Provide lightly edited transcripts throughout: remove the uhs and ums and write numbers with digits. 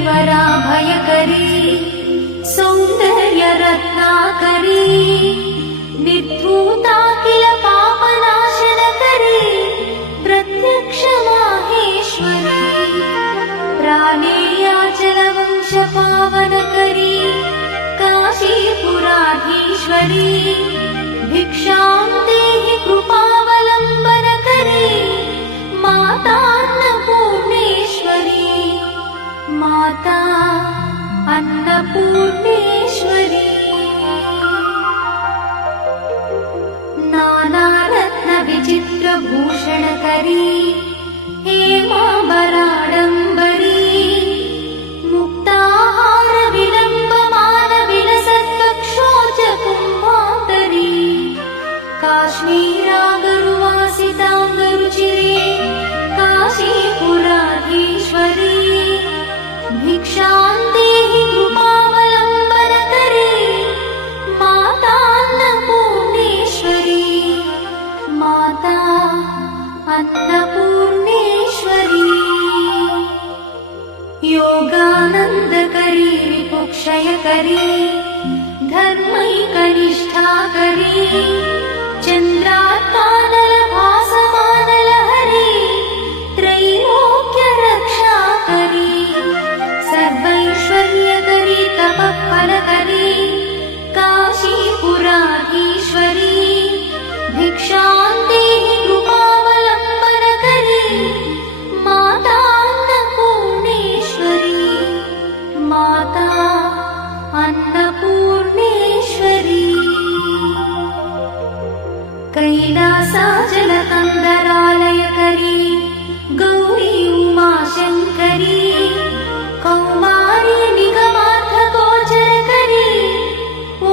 करीवरा भयकरी सौंदर्य रत्नाकरी निर्धूता किल पापनाशनकरी प्रत्यक्ष माहेश्वरी प्राणेयाचलवंश पावनकरी काशीपुराधीश्वरी भिक्षां देहि कृपावलम्बनकरी मातान्नपूर्णेश्वरी माता अन्नपूर्णेश्वरी नानारत्न विचित्रभूषणकरी हेमाम्बराडम्बरी मुक्ताहार विलम्बमान विलसत्कक्षोच कुम्भान्तरी काश्मीरागरुवासिताङ्गरुचिरे काशीपुराधीश्वरी भिक्षां देहि कृपावलम्बनकरी मातान्नपूर्णेश्वरी माता अन्नपूर्णेश्वरी योगानन्दकरी विपुक्षयकरी धर्मैकनिष्ठाकरी चन्द्रात्मानलभासमानलहरी त्रैलोक्यरक्षाकरी सर्वैश्वर्यकरी तपःफलकरी काशीपुराधीश्वरी भिक्षां देहि कृपावलम्बनकरी मातान्नपूर्णेश्वरी माता अन्नपूर्णेश्वरी कैलासाचलकन्दरालयकरी गौरी उमाशङ्करी कौमारी निगमार्थगोचरकरी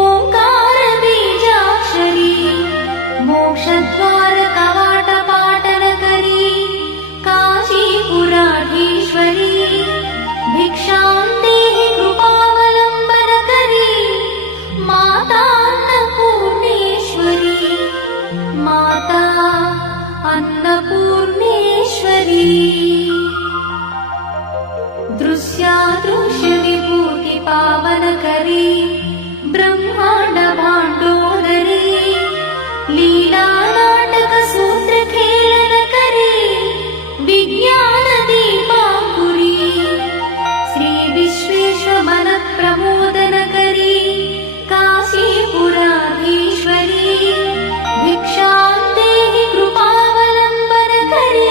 ओङ्कारबीजाक्षरी मोक्षद्वारकवाटपाटनकरी काशीपुराधीश्वरी भिक्षां देहि कृपावलम्बनकरी मातान्नपूर्णेश्वरी माता अन्नपूर्णेश्वरी दृश्यादृश्यविभूतिपावनकरी ब्रह्माण्डभाण्डोदरी लीलानाटकसूत्रखेलनकरी विज्ञानदीपाङ्कुरी श्रीविश्वेश्वरमनःप्रमोदनकरी काशीपुराधीश्वरी भिक्षां देहि कृपावलम्बनकरी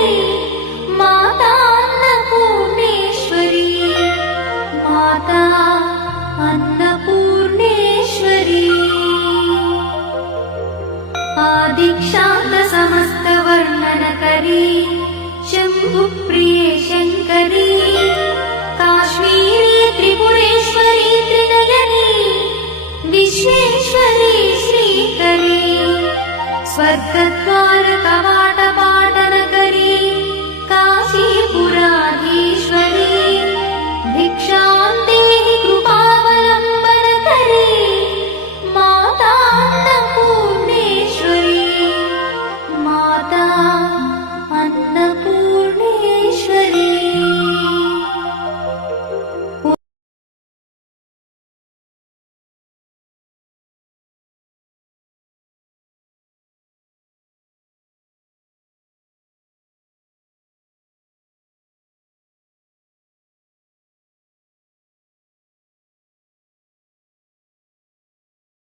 मातान्नपूर्णेश्वरी माता अन्नपूर्णेश्वरी आदिक्षान्तसमस्तवर्णनकरी शम्भुप्रिये शङ्करी काश्मीरी त्रिपुरेश्वरी त्रिनयनी विश्वेश्वरी श्रीकरी स्वर्गद्वारकवाट